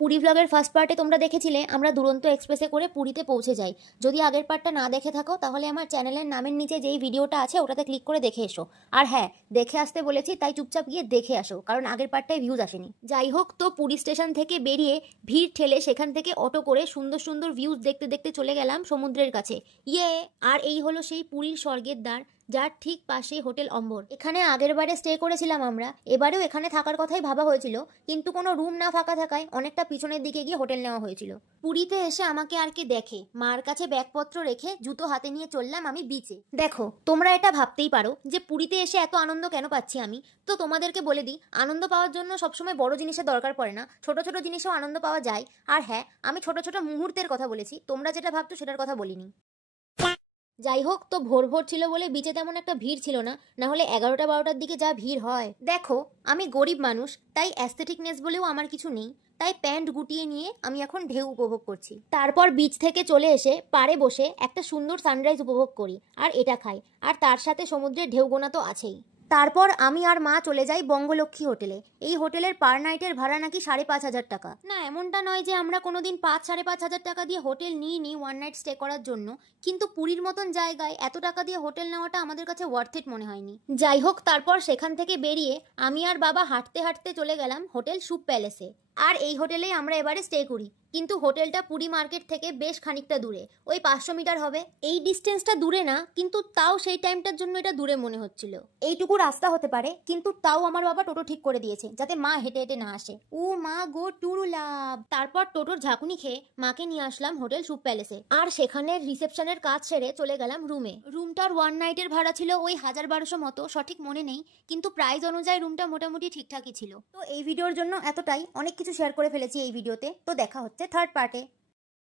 পুরী ব্লগের ফার্স্ট পার্টে তোমরা দেখেছিলে আমরা দুরন্ত এক্সপ্রেসে করে পুরীতে পৌঁছে যাই। যদি আগের পার্টটা না দেখে থাকো তাহলে আমার চ্যানেলের নামের নিচে যেই ভিডিওটা আছে ওটাতে ক্লিক করে দেখে এসো। আর হ্যাঁ, দেখে আসতে বলেছি তাই চুপচাপ গিয়ে দেখে আসো, কারণ আগের পার্টটায় ভিউজ আসেনি। যাই হোক, তো পুরী স্টেশন থেকে বেরিয়ে ভিড় ঠেলে সেখান থেকে অটো করে সুন্দর সুন্দর ভিউজ দেখতে দেখতে চলে গেলাম সমুদ্রের কাছে। আর এই হলো সেই পুরীর স্বর্গের দ্বার, যার ঠিক পাশেই হোটেল অম্বর। এখানে আগের বারে স্টে করেছিলাম আমরা, এবারেও এখানে থাকার কথাই ভাবা হয়েছিল, কিন্তু কোনো রুম না ফাঁকা থাকায় অনেকটা পিছনের দিকে গিয়ে হোটেল নেওয়া হয়েছিল। পুরীতে এসে আমাকে আর কে দেখে, মার কাছে ব্যাগপত্র রেখে জুতো হাতে নিয়ে চললাম আমি বিচে। দেখো, তোমরা এটা ভাবতেই পারো যে পুরীতে এসে এত আনন্দ কেন পাচ্ছি আমি। তো তোমাদেরকে বলে দিই, আনন্দ পাওয়ার জন্য সবসময় বড় জিনিসের দরকার পড়ে না, ছোট ছোট জিনিসেও আনন্দ পাওয়া যায়। আর হ্যাঁ, আমি ছোট ছোট মুহূর্তের কথা বলেছি, তোমরা যেটা ভাবছো সেটার কথা বলিনি। যাই হোক, তো ভোর ভোর ছিল বলে বিচে তেমন একটা ভিড় ছিল না, না হলে 11টা-12টার দিকে যা ভিড় হয়। দেখো, আমি গরিব মানুষ, তাই অ্যাস্থেটিকনেস বলেও আমার কিছু নেই, তাই প্যান্ট গুটিয়ে নিয়ে আমি এখন ঢেউ উপভোগ করছি। তারপর বিচ থেকে চলে এসে পাড়ে বসে একটা সুন্দর সানরাইজ উপভোগ করি আর এটা খাই, আর তার সাথে সমুদ্রের ঢেউ গোনা তো আছেই। তারপর আমি আর মা চলে যাই বঙ্গলক্ষ্মী হোটেলে। এই হোটেলের পার নাইটের ভাড়া নাকি 5,500 টাকা। না, এমনটা নয় যে আমরা কোনোদিন 5-5,500 টাকা দিয়ে হোটেল নিইনি ওয়ান নাইট স্টে করার জন্য, কিন্তু পুরীর মতন জায়গায় এত টাকা দিয়ে হোটেল নেওয়াটা আমাদের কাছে ওয়ার্থ ইট মনে হয়নি। যাই হোক, তারপর সেখান থেকে বেরিয়ে আমি আর বাবা হাঁটতে হাঁটতে চলে গেলাম হোটেল সুপ প্যালেসে। আর এই হোটেলেই আমরা এবারে স্টে করি, কিন্তু হোটেলটা পুরী মার্কেট থেকে বেশ খানিকটা দূরে, ওই 500 মিটার হবে। এই ডিস্টেন্সটা দূরে না, কিন্তু তাও সেই টাইমটার জন্য এটা দূরে মনে হচ্ছিল। এইটুকু রাস্তা হতে পারে, কিন্তু তাও আমার বাবা টোটো ঠিক করে দিয়েছে যাতে মা হেঁটে হেঁটে না আসে। ও মা গো, টুরু লাভ। তারপর টোটোর ঝাঁকুনি খেয়ে মাকে নিয়ে আসলাম হোটেল সুপ প্যালেসে, আর সেখানে রিসেপশনের কাজ সেরে চলে গেলাম রুমে। রুমটার ওয়ান নাইটের ভাড়া ছিল ওই 1000-1200 মতো, সঠিক মনে নেই, কিন্তু প্রাইস অনুযায়ী রুমটা মোটামুটি ঠিকঠাকই ছিল। তো এই ভিডিওর জন্য এতটাই, অনেক কিছু শেয়ার করে ফেলেছি এই ভিডিওতে, তো দেখা হচ্ছে থার্ড পার্টে।